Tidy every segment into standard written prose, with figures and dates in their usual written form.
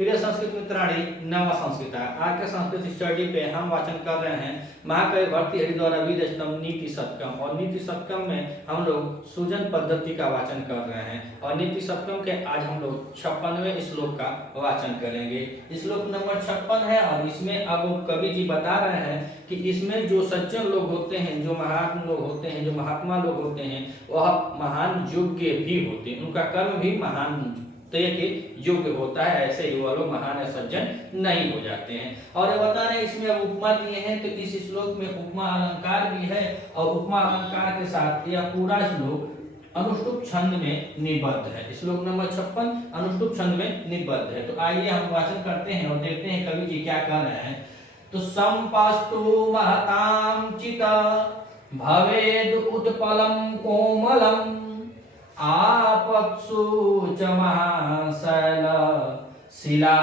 प्रिय संस्कृत मित्राणी नवा संस्कृता आज के संस्कृत स्टडी पे हम वाचन कर रहे हैं महाकवि भर्तृहरि द्वारा विरचितम नीति शतकम। और नीति शतकम में हम लोग सूजन पद्धति का वाचन कर रहे हैं और नीति शतकम के आज हम लोग 56वें श्लोक का वाचन करेंगे। श्लोक नंबर 56 है और इसमें अब कवि जी बता रहे हैं कि इसमें जो सज्जन लोग होते हैं, जो महान लोग होते हैं, जो महात्मा लोग होते हैं, वह महान योग्य भी होते हैं, उनका कर्म भी महान के योग्य होता है। ऐसे ही वह लोग महान सज्जन नहीं हो जाते हैं। और ये बता रहे हैं इसमें अब उपमा दिए हैं, तो इस श्लोक में उपमा अलंकार भी है और उपमा अलंकार के साथ यह पूरा श्लोक अनुष्टुप छंद में निबद्ध है। श्लोक नंबर 56 अनुष्टुप छंद में निबद्ध है। तो आइए हम वाचन करते हैं और देखते हैं कवि जी क्या कह रहे हैं। तो संपस्तु महतां चित भवेद उत्पलम कोमलम आपत्सु च महाशैल शिला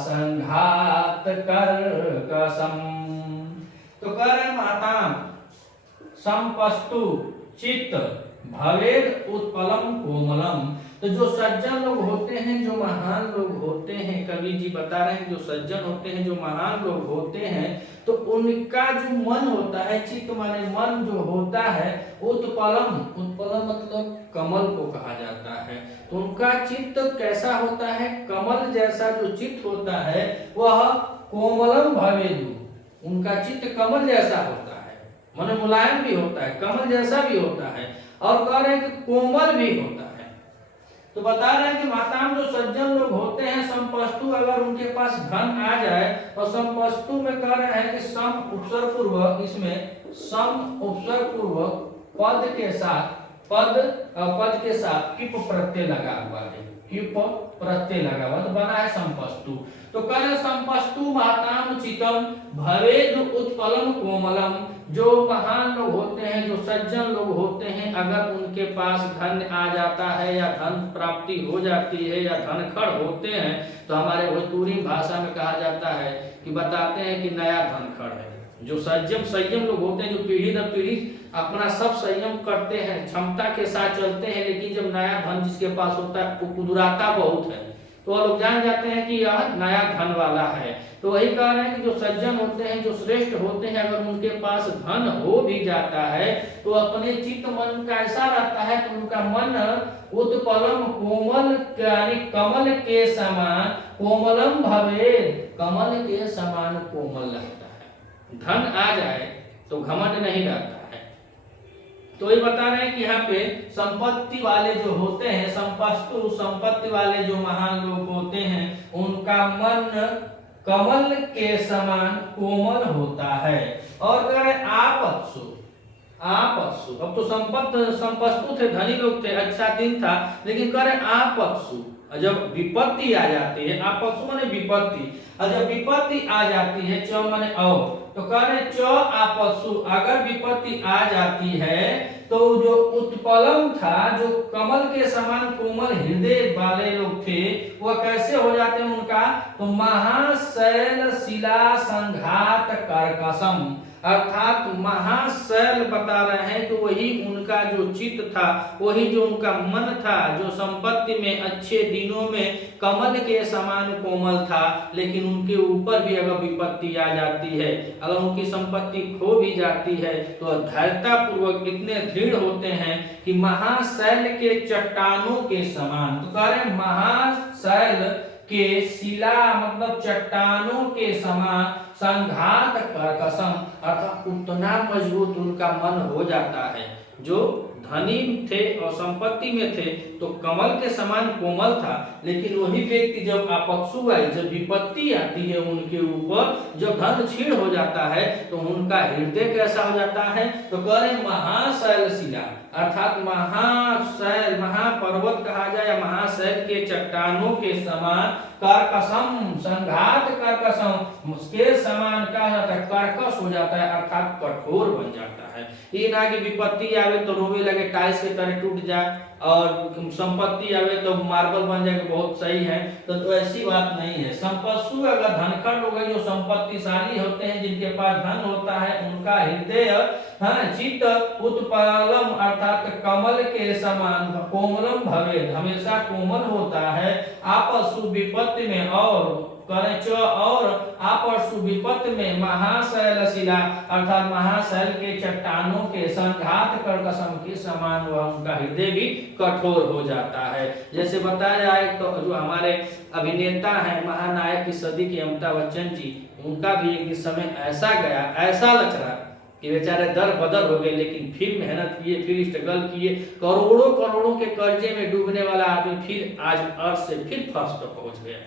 संघात कर्कशम। तो कर मातां संपस्तु चित्त भवेद उत्पलम कोमलम। तो जो सज्जन लोग होते हैं, जो महान लोग होते हैं, कवि जी बता रहे हैं जो सज्जन होते हैं, जो महान लोग होते हैं, तो उनका जो मन होता है, चित्त माने मन जो होता है, उत्पलम, उत्पलम मतलब कमल को कहा जाता है। तो उनका चित्त कैसा होता है? कमल जैसा जो चित्त होता है वह कोमलम भवेदु, उनका चित्त कमल जैसा होता है, माने मुलायम भी होता है, कमल जैसा भी होता है और कह रहे हैं कि कोमल भी होता है। तो बता रहे हैं कि माताम जो सज्जन लोग होते हैं, संपस्तु अगर उनके पास धन आ जाए, और संपस्तु में कह रहे हैं कि सम उपसर्ग पूर्वक, इसमें सम उपसर्ग पूर्वक पद के साथ किप प्रत्यय लगा हुआ है, किप प्रत्यय लगा हुआ तो बना है संपस्तु। तो कह संपस्तु माताम चितम भवेद उत्पलम कोमलम। जो महान लोग होते हैं, जो सज्जन लोग होते हैं, अगर उनके पास धन आ जाता है या धन प्राप्ति हो जाती है या धनखड़ होते हैं, तो हमारे भोजपुरी भाषा में कहा जाता है कि बताते हैं कि नया धनखड़ है। जो संयम लोग होते हैं, जो पीढ़ी दर पीढ़ी अपना सब संयम करते हैं, क्षमता के साथ चलते हैं, लेकिन जब नया धन जिसके पास होता है वो कुदराता बहुत है, तो वो लोग जान जाते हैं कि यह नया धन वाला है। तो वही कह रहे हैं कि जो सज्जन होते हैं, जो श्रेष्ठ होते हैं, अगर उनके पास धन हो भी जाता है तो अपने चित्त मन कैसा रहता है? तो उनका मन उत्पलम कोमल यानी कमल के समान, कोमलम भवेद, कमल के समान कोमल रहता है। धन आ जाए तो घमंड नहीं रहता है। तो ये बता रहे हैं कि यहाँ पे संपत्ति वाले जो होते हैं, संपस्तु संपत्ति वाले जो महान लोग होते हैं, उनका मन कमल के समान कोमल होता है। और कह रहे आपत्सु, आपत्सु, अब तो संपस्तु थे, धनी लोग थे, अच्छा दिन था, लेकिन कह रहे आपत्सु, जब विपत्ति आ जाती है, आपत्सु माने विपत्ति, और जब विपत्ति आ जाती है, च माने औ, तो कह रहे च आपत्सु, अगर विपत्ति आ जाती है तो जो उत्पलम था, जो कमल के समान कोमल हृदय वाले लोग थे, वह कैसे हो जाते हैं उनका? तो महाशैल शिला संघात कर्कशम, अर्थात महाशैल बता रहे हैं कि वही उनका जो चित्त था, वही जो उनका मन था, जो संपत्ति में अच्छे दिनों में कमल के समान कोमल था, लेकिन उनके ऊपर भी अगर विपत्ति आ जाती है, अगर उनकी संपत्ति खो भी जाती है, तो धैर्यता पूर्वक इतने दृढ़ होते हैं कि महाशैल के चट्टानों के समान। तो कह रहे महाशैल के शिला मतलब चट्टानों के समान, संघात कर्कशम, अर्थात उतना मजबूत उनका मन हो जाता है। जो धनी थे और संपत्ति में थे तो कमल के समान कोमल था, लेकिन वही व्यक्ति जब आपत्सु आई, जब विपत्ति आती है उनके ऊपर, जब धन छीण हो जाता है, तो उनका हृदय कैसा हो जाता है? तो कह रहे महाशैल शिला, अर्थात महाशैल, महापर्वत कहा जाए या महाशैल के चट्टानों के समान, कर्कशम संघात कर्कशम, उसके समान क्या होता है? कर्कश हो जाता है, अर्थात कठोर बन जाता है। ये ना कि विपत्ति आवे तो रोवे लगे, टाइल्स के तरह टूट जाए, और संपत्ति आवे तो मार्बल बन जाएगा, बहुत सही है। तो ऐसी बात नहीं है। संपत्सु अगर धनखड़ हो गए, जो संपत्तिशाली होते हैं, जिनके पास धन होता है, उनका हृदय चित्त उत्पलम अर्थात कमल के समान कोमलम भवेद, हमेशा कोमल होता है। आपसु विपत्ति में और आपसु विपत्ति में महाशैल शिला अर्थात महाशैल के चट्टानों के संघात कर कसम के समान वह उनका हृदय भी कठोर हो जाता है। जैसे बताया जाए तो जो हमारे अभिनेता हैं, महानायक की सदी के अमिताभ बच्चन जी, उनका भी एक समय ऐसा गया, ऐसा लचरा कि बेचारे दर बदर हो गए, लेकिन फिर मेहनत किए, फिर स्ट्रगल किए, करोड़ों करोड़ों के कर्जे में डूबने वाला आदमी फिर आज अर्थ से फिर फर्श पर पहुंच गया।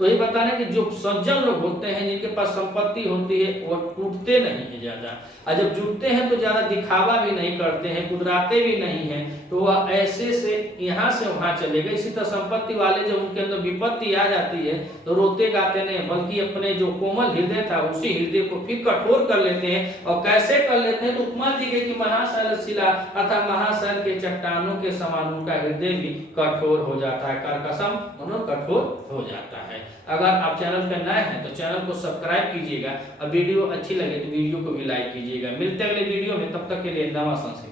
तो ये बताने कि जो सज्जन लोग होते हैं, जिनके पास संपत्ति होती है, वो टूटते नहीं है ज्यादा, और जब जुटते हैं तो ज्यादा दिखावा भी नहीं करते हैं, कुदराते भी नहीं है, तो वह ऐसे से यहाँ से वहां चले गए। इसी तरह संपत्ति वाले जब उनके अंदर विपत्ति आ जाती है तो रोते गाते नहीं, बल्कि अपने जो कोमल हृदय था उसी हृदय को फिर कठोर कर लेते हैं। और कैसे कर लेते हैं, तो उपमा दी गई कि महाशैल शिला अर्थात महाशैल के चट्टानों के समान उनका हृदय भी कठोर हो जाता है, कर्कशम उन्होंने कठोर हो जाता है। अगर आप चैनल पर नए हैं तो चैनल को सब्सक्राइब कीजिएगा, और वीडियो अच्छी लगे तो वीडियो को भी लाइक कीजिएगा। मिलते हैं अगले वीडियो में, तब तक के लिए नमस्कार।